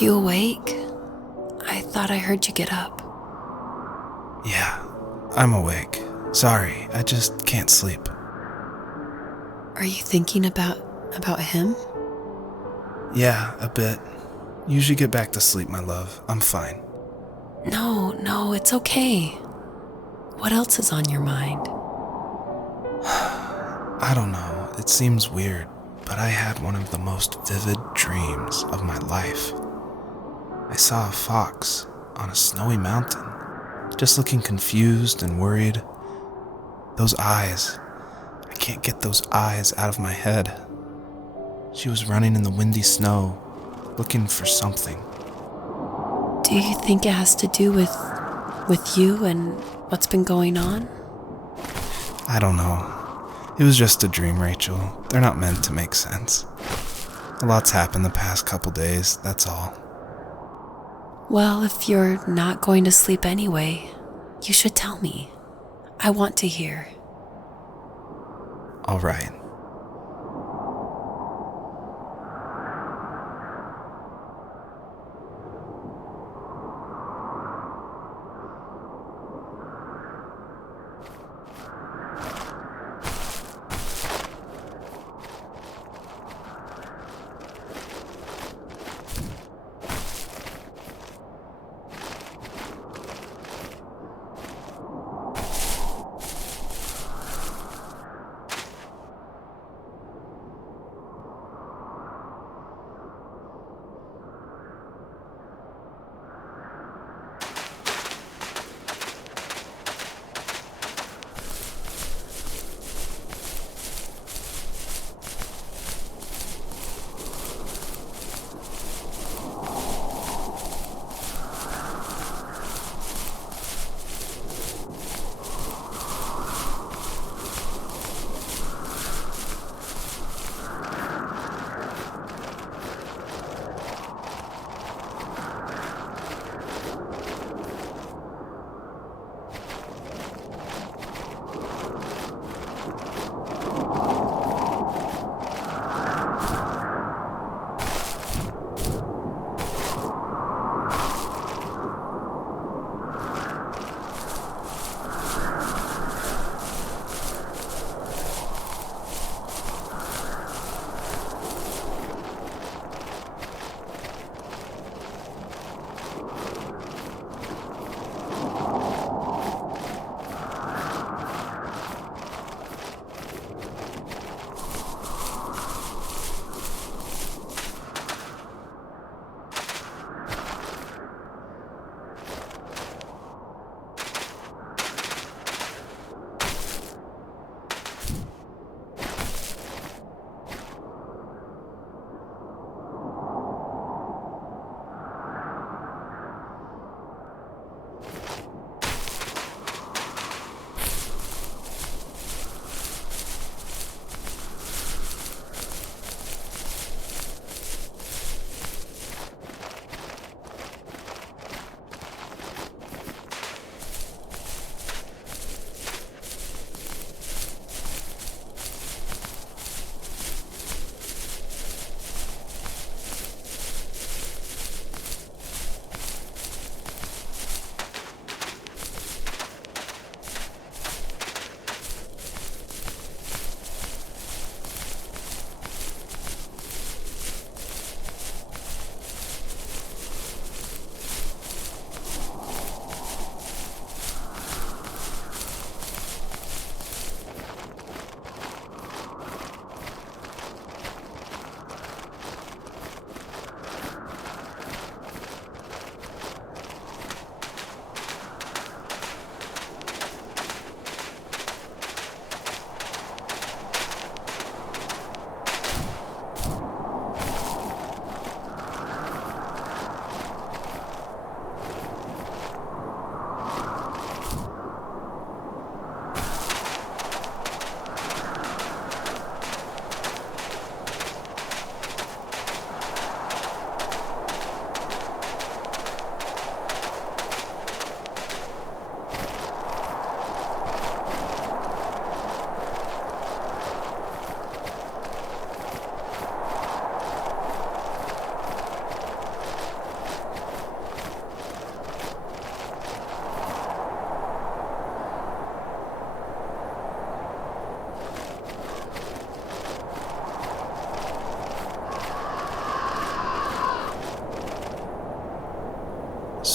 you awake? I thought I heard you get up. Yeah, I'm awake. Sorry, I just can't sleep. Are you thinking about him? Yeah, a bit. Usually get back to sleep, my love. I'm fine. No, it's okay. What else is on your mind? I don't know, it seems weird, but I had one of the most vivid dreams of my life. I saw a fox on a snowy mountain, just looking confused and worried. Those eyes, I can't get those eyes out of my head. She was running in the windy snow, looking for something. Do you think it has to do with you and what's been going on? I don't know. It was just a dream, Rachel. They're not meant to make sense. A lot's happened the past couple days, that's all. Well, if you're not going to sleep anyway, you should tell me. I want to hear. All right.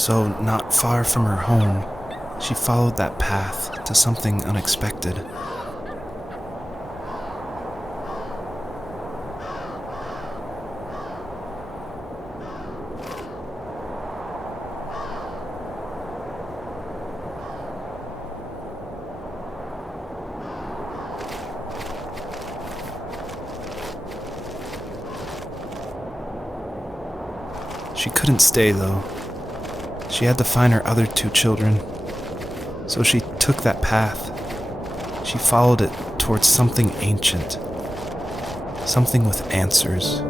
So, not far from her home, she followed that path to something unexpected. She couldn't stay, though. She had to find her other 2 children. So she took that path. She followed it towards something ancient. Something with answers.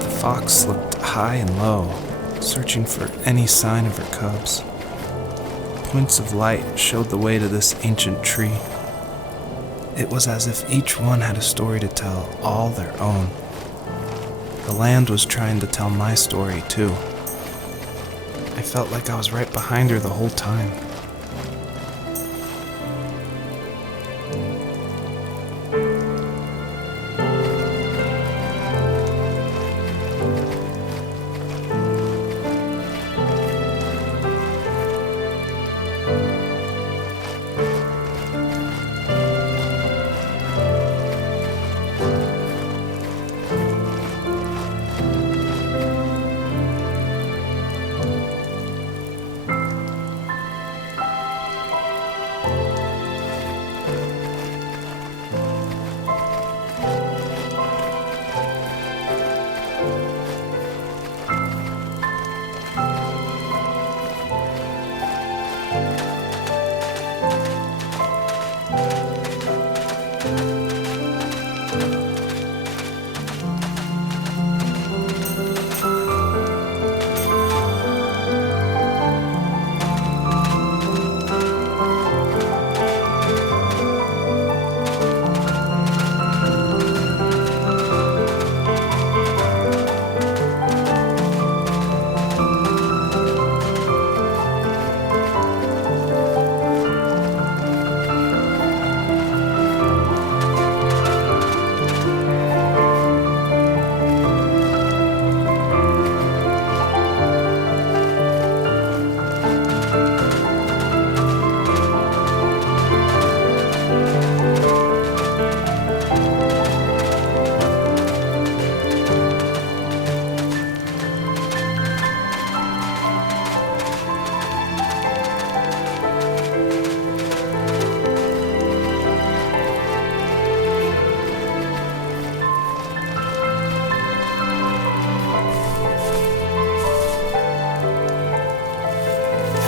The fox looked high and low, searching for any sign of her cubs. Points of light showed the way to this ancient tree. It was as if each one had a story to tell, all their own. The land was trying to tell my story, too. I felt like I was right behind her the whole time.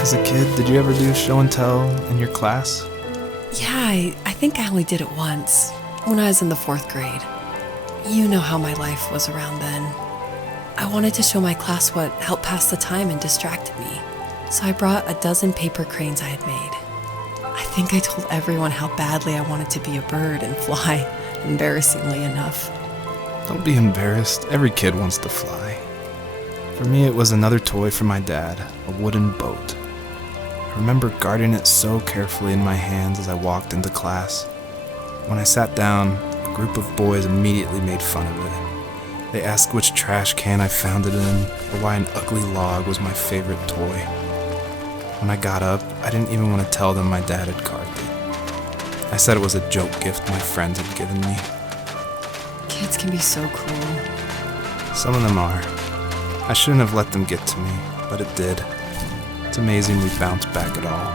As a kid, did you ever do show and tell in your class? Yeah, I think I only did it once, when I was in the 4th grade. You know how my life was around then. I wanted to show my class what helped pass the time and distracted me, so I brought a dozen paper cranes I had made. I think I told everyone how badly I wanted to be a bird and fly, embarrassingly enough. Don't be embarrassed. Every kid wants to fly. For me, it was another toy from my dad, a wooden boat. I remember guarding it so carefully in my hands as I walked into class. When I sat down, a group of boys immediately made fun of it. They asked which trash can I found it in, or why an ugly log was my favorite toy. When I got up, I didn't even want to tell them my dad had carved it. I said it was a joke gift my friends had given me. Kids can be so cruel. Some of them are. I shouldn't have let them get to me, but it did. It's amazing we bounced back at all.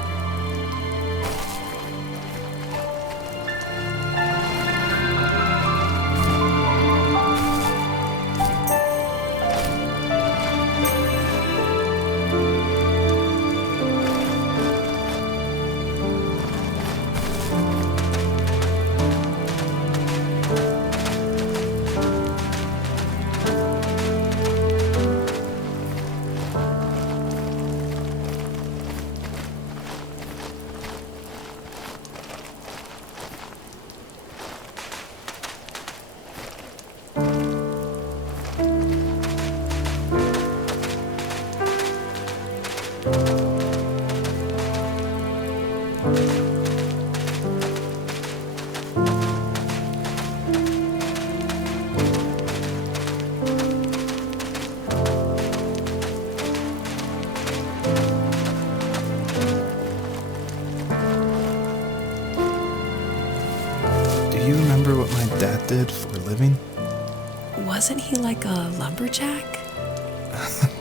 Wasn't he like a lumberjack?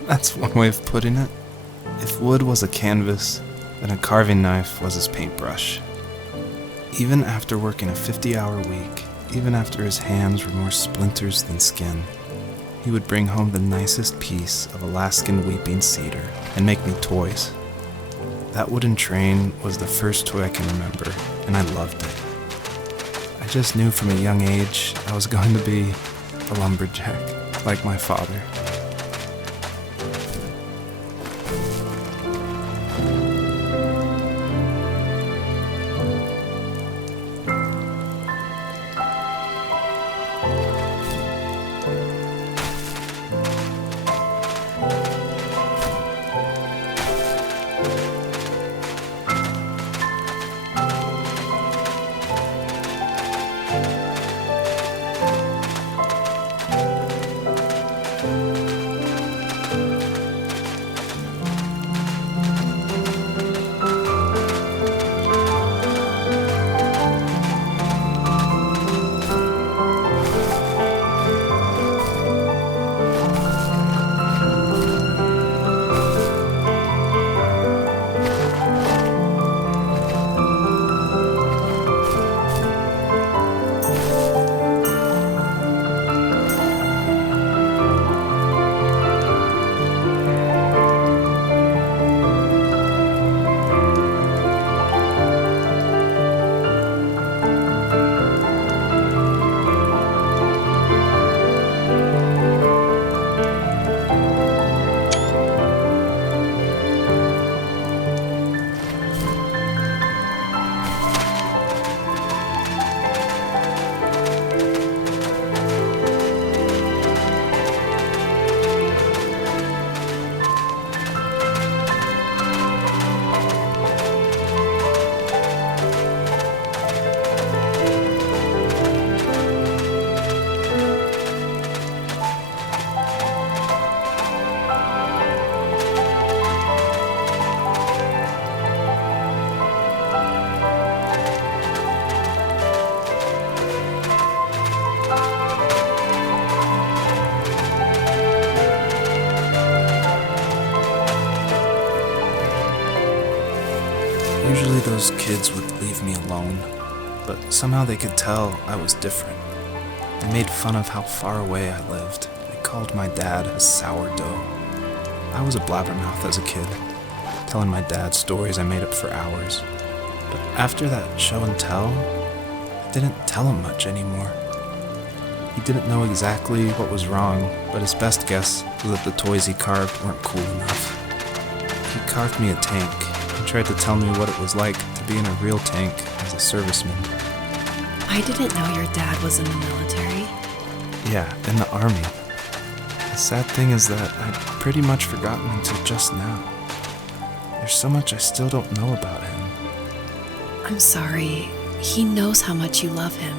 That's one way of putting it. If wood was a canvas, then a carving knife was his paintbrush. Even after working a 50-hour week, even after his hands were more splinters than skin, he would bring home the nicest piece of Alaskan weeping cedar and make me toys. That wooden train was the first toy I can remember, and I loved it. I just knew from a young age I was going to be a lumberjack, like my father. Usually those kids would leave me alone, but somehow they could tell I was different. They made fun of how far away I lived. They called my dad a sourdough. I was a blabbermouth as a kid, telling my dad stories I made up for hours. But after that show and tell, I didn't tell him much anymore. He didn't know exactly what was wrong, but his best guess was that the toys he carved weren't cool enough. He carved me a tank and tried to tell me what it was like to be in a real tank as a serviceman. I didn't know your dad was in the military. Yeah, in the army. The sad thing is that I'd pretty much forgotten until just now. There's so much I still don't know about him. I'm sorry. He knows how much you love him.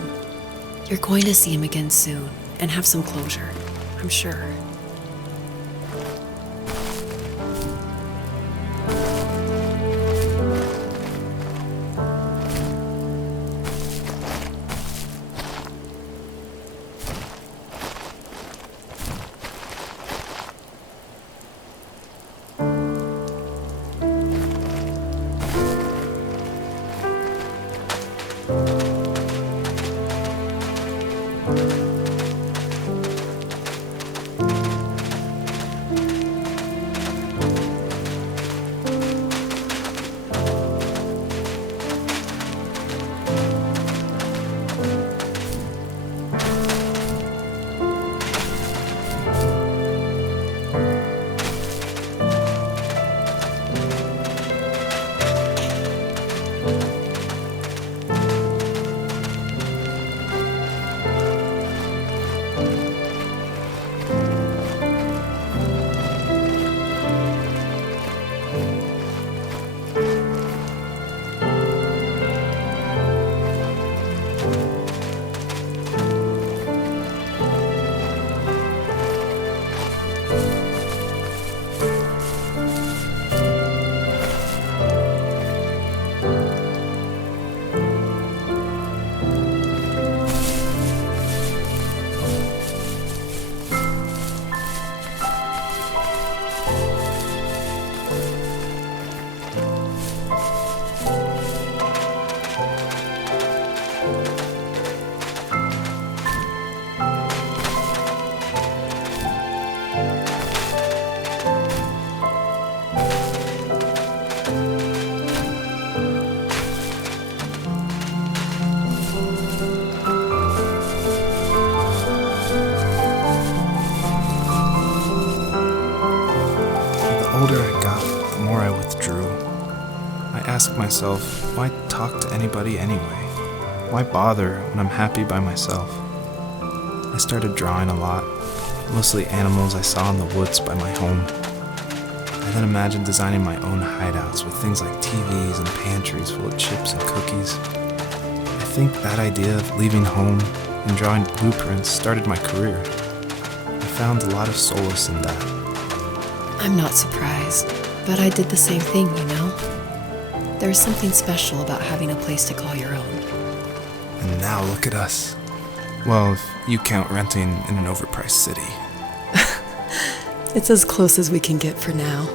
You're going to see him again soon and have some closure, I'm sure. older I got, the more I withdrew. I asked myself, why talk to anybody anyway? Why bother when I'm happy by myself? I started drawing a lot, mostly animals I saw in the woods by my home. I then imagined designing my own hideouts with things like TVs and pantries full of chips and cookies. I think that idea of leaving home and drawing blueprints started my career. I found a lot of solace in that. I'm not surprised, but I did the same thing, you know? There's something special about having a place to call your own. And now look at us. Well, if you count renting in an overpriced city. It's as close as we can get for now.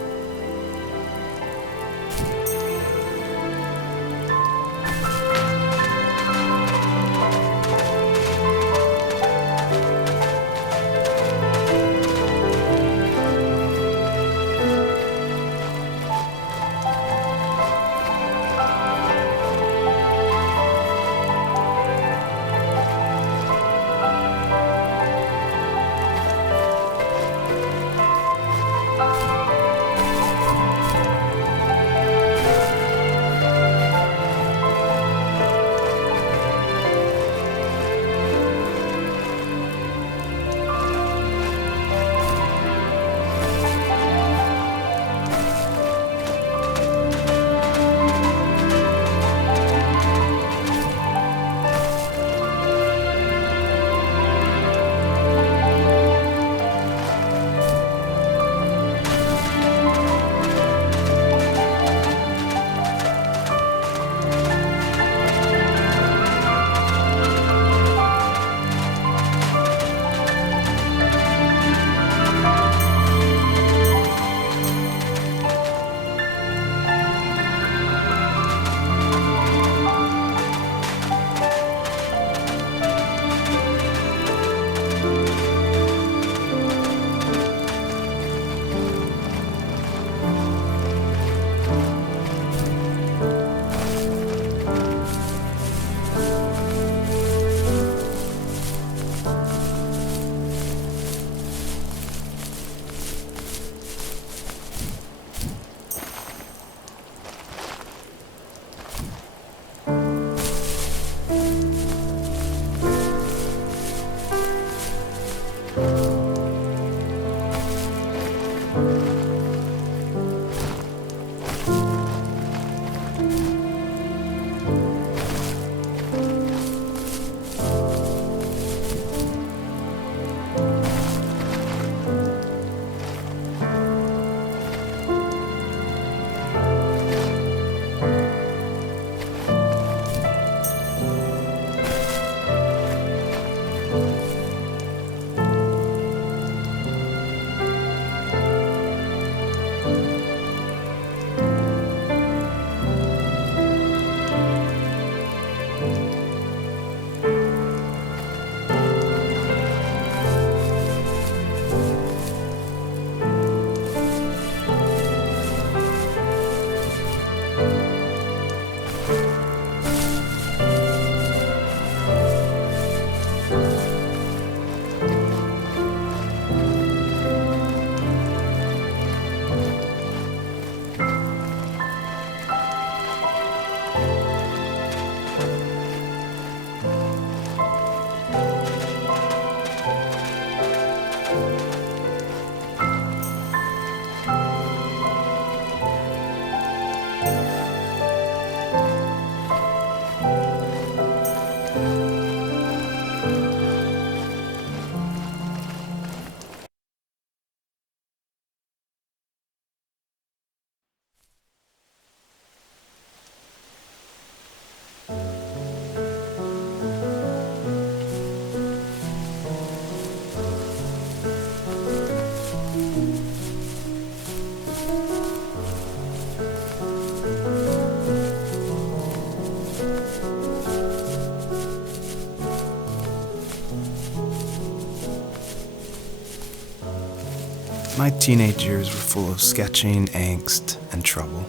My teenage years were full of sketching, angst, and trouble.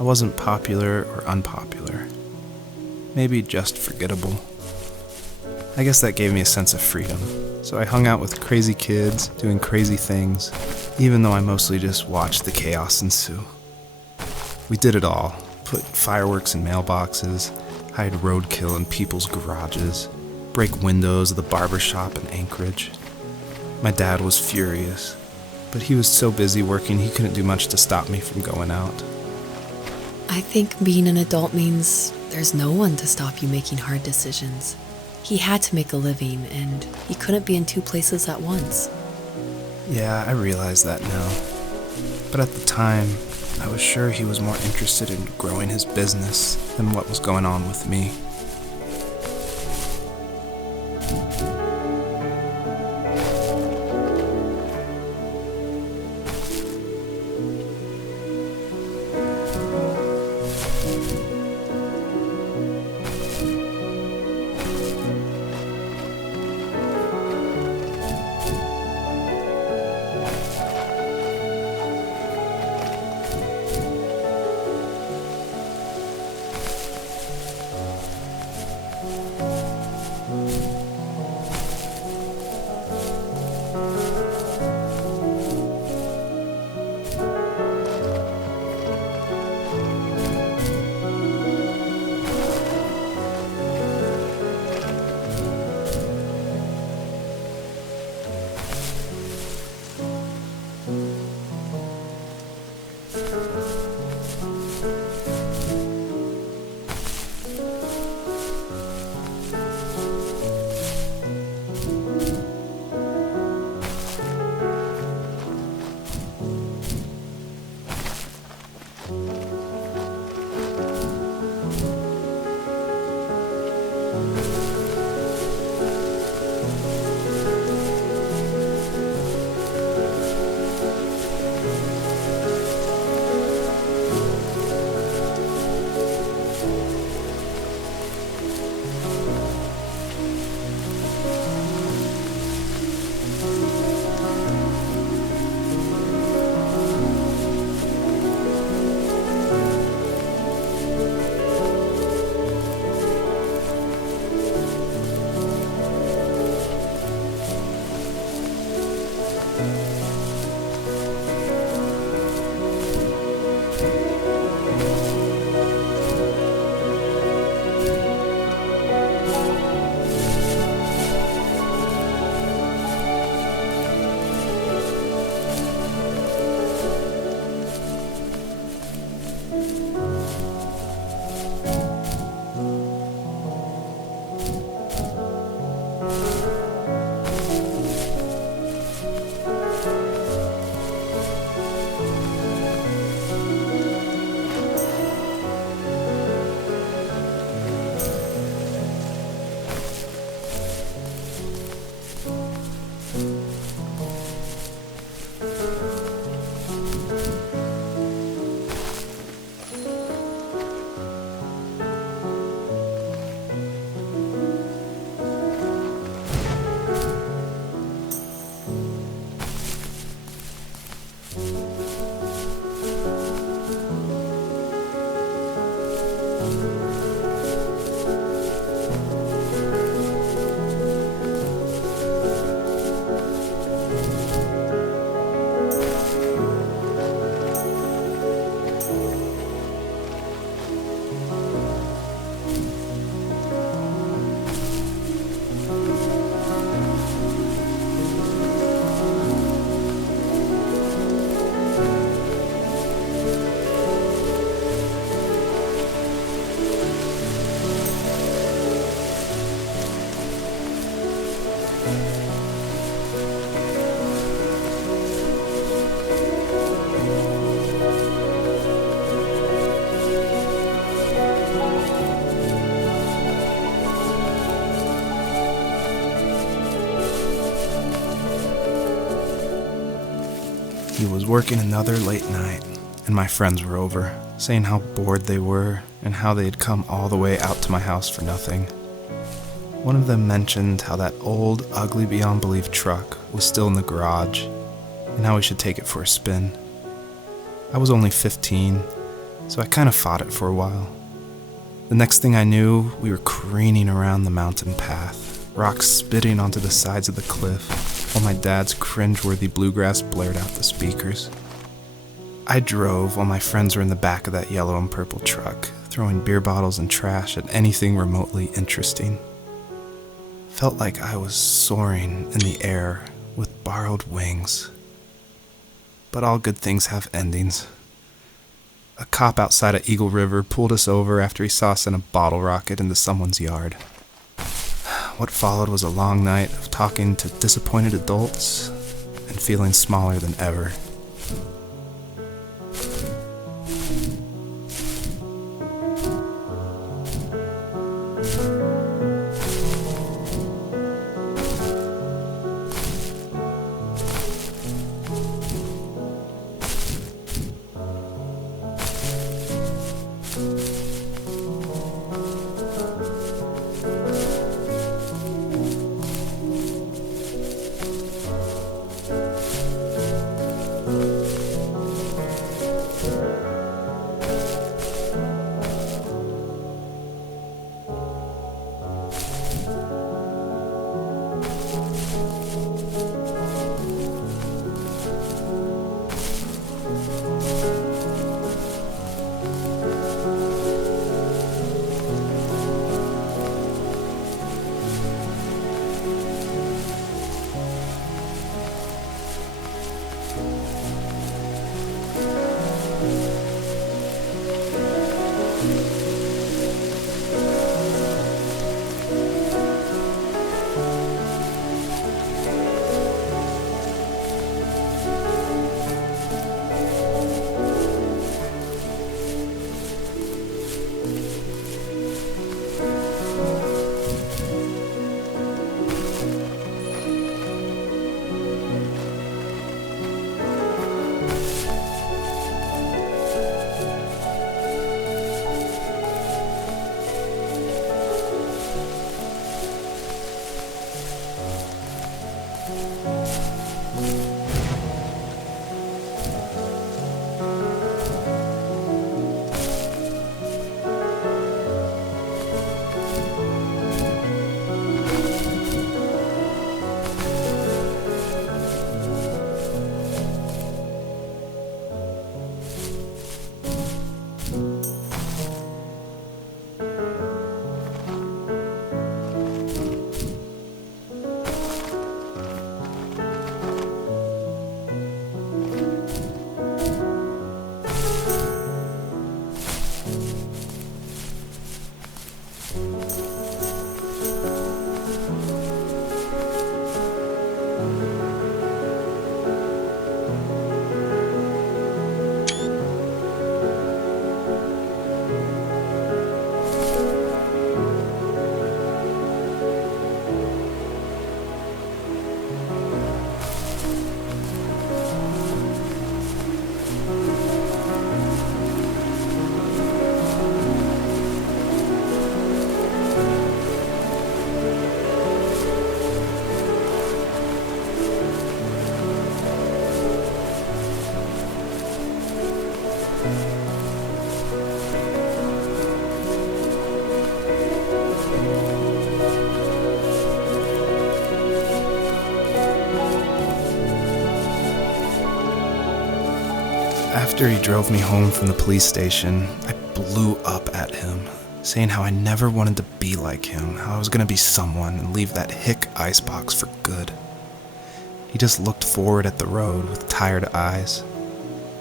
I wasn't popular or unpopular. Maybe just forgettable. I guess that gave me a sense of freedom. So I hung out with crazy kids, doing crazy things, even though I mostly just watched the chaos ensue. We did it all. Put fireworks in mailboxes, hide roadkill in people's garages, break windows of the barber shop in Anchorage. My dad was furious, but he was so busy working he couldn't do much to stop me from going out. I think being an adult means there's no one to stop you making hard decisions. He had to make a living, and he couldn't be in two places at once. Yeah, I realize that now. But at the time, I was sure he was more interested in growing his business than what was going on with me. He was working another late night, and my friends were over, saying how bored they were and how they had come all the way out to my house for nothing. One of them mentioned how that old, ugly beyond belief truck was still in the garage, and how we should take it for a spin. I was only 15, so I kind of fought it for a while. The next thing I knew, we were careening around the mountain path, rocks spitting onto the sides of the cliff, while my dad's cringeworthy bluegrass blared out the speakers. I drove while my friends were in the back of that yellow and purple truck, throwing beer bottles and trash at anything remotely interesting. Felt like I was soaring in the air with borrowed wings. But all good things have endings. A cop outside of Eagle River pulled us over after he saw us in a bottle rocket into someone's yard. What followed was a long night of talking to disappointed adults and feeling smaller than ever. After he drove me home from the police station, I blew up at him, saying how I never wanted to be like him, how I was going to be someone and leave that hick icebox for good. He just looked forward at the road with tired eyes.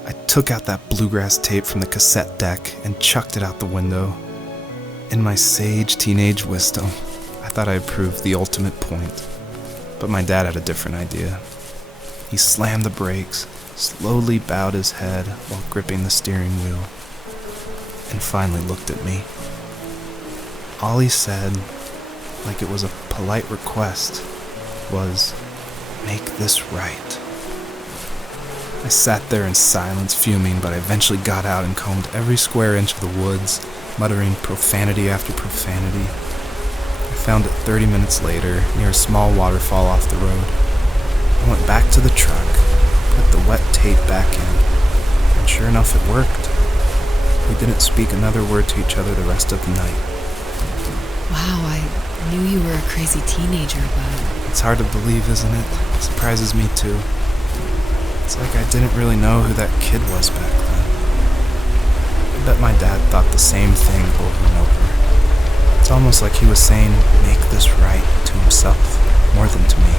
I took out that bluegrass tape from the cassette deck and chucked it out the window. In my sage teenage wisdom, I thought I had proved the ultimate point, but my dad had a different idea. He slammed the brakes, slowly bowed his head while gripping the steering wheel, and finally looked at me. All he said, like it was a polite request, was, "Make this right." I sat there in silence, fuming, but I eventually got out and combed every square inch of the woods, muttering profanity after profanity. I found it 30 minutes later, near a small waterfall off the road. I went back to the truck, put the wet tape back in, and sure enough it worked. We didn't speak another word to each other the rest of the night. Wow, Knew you were a crazy teenager, but It's hard to believe, isn't it? Surprises me too. It's like I didn't really know who that kid was back then. I bet my dad thought the same thing over and over. It's almost like he was saying, make this right to himself, more than to me.